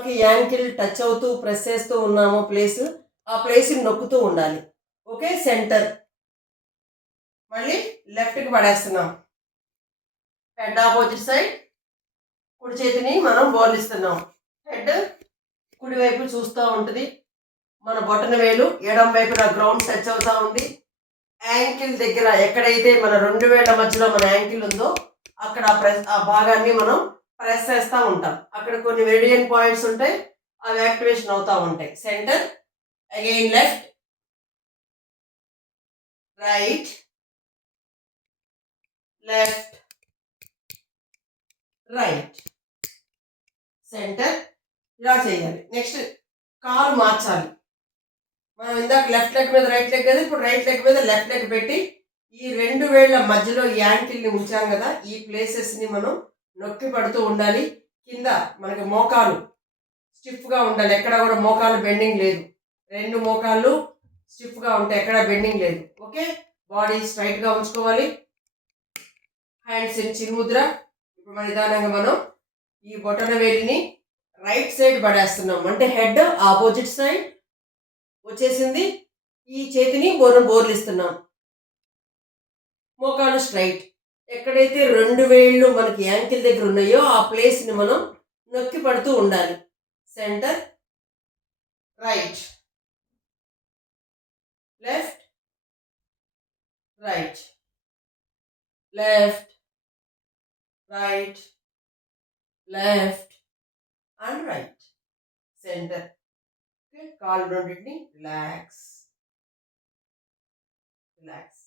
మనకి ankle touch అవుతూ press చేస్తూ ఉన్నామో ప్లేస్, ఆ ప్లేస్ని నొక్కుతూ ఉండాలి. Okay, centre. మళ్ళీ లెఫ్ట్కి పడేస్తున్నాం. హెడ్ ఆపోజిట్ సైడ్, కుడి చేతిని మనం బోర్లిస్తున్నాం. హెడ్ కుడివైపు చూస్తూ ఉంటుంది. మన బొటన వేలు ఎడం వైపున గ్రౌండ్ టచ్ అవుతూ ఉంది. యాంకిల్ దగ్గర ఎక్కడైతే మన 2 వేళ్ల మధ్యలో మన యాంకిల్ ఉందో అక్కడ ఆ భాగాన్ని మనం ప్రెస్ చేస్తూ ఉంటాం. అక్కడ కొన్ని వెరిడియన్ పాయింట్స్ ఉంటాయి, అవి యాక్టివేషన్ అవుతూ ఉంటాయి. Centre, again left, right, left, right, centre. ఇలా చేయాలి. నెక్స్ట్ కాలు మార్చాలి. మనం ఇందాక లెఫ్ట్ లెగ్ మీద రైట్ లెగ్ కదా, ఇప్పుడు రైట్ లెగ్ మీద లెఫ్ట్ లెగ్ పెట్టి ఈ 2 వేళ్ల మధ్యలో యాంకిల్ని ఉంచాం కదా, ఈ ప్లేసెస్ని మనం నొక్కి పడుతూ ఉండాలి. కింద మనకి మోకాలు స్టిఫ్గా ఉండాలి, ఎక్కడ కూడా మోకాలు బెండింగ్ లేదు. 2 మోకాళ్ళు స్టిఫ్గా ఉంటాయి, ఎక్కడ బెండింగ్ లేదు. ఓకే, బాడీ స్ట్రైట్గా ఉంచుకోవాలి. Hands in chinmudra. ఇప్పుడు మన నిదానంగా మనం ఈ బొటన వేలిని రైట్ సైడ్ పడేస్తున్నాం, అంటే హెడ్ ఆపోజిట్ సైడ్ వచ్చేసింది. ఈ చేతిని బోర్లిస్తున్నాం, మోకాలు స్ట్రైట్. ఎక్కడైతే 2 వేళ్ళు మనకి యాంకిల్ దగ్గర ఉన్నాయో ఆ ప్లేస్ని మనం నొక్కి పడుతూ ఉండాలి. Centre, right, left, right, left, right, left and right. Centre. కాళ్ళు రెండింటిని రిలాక్స్, రిలాక్స్.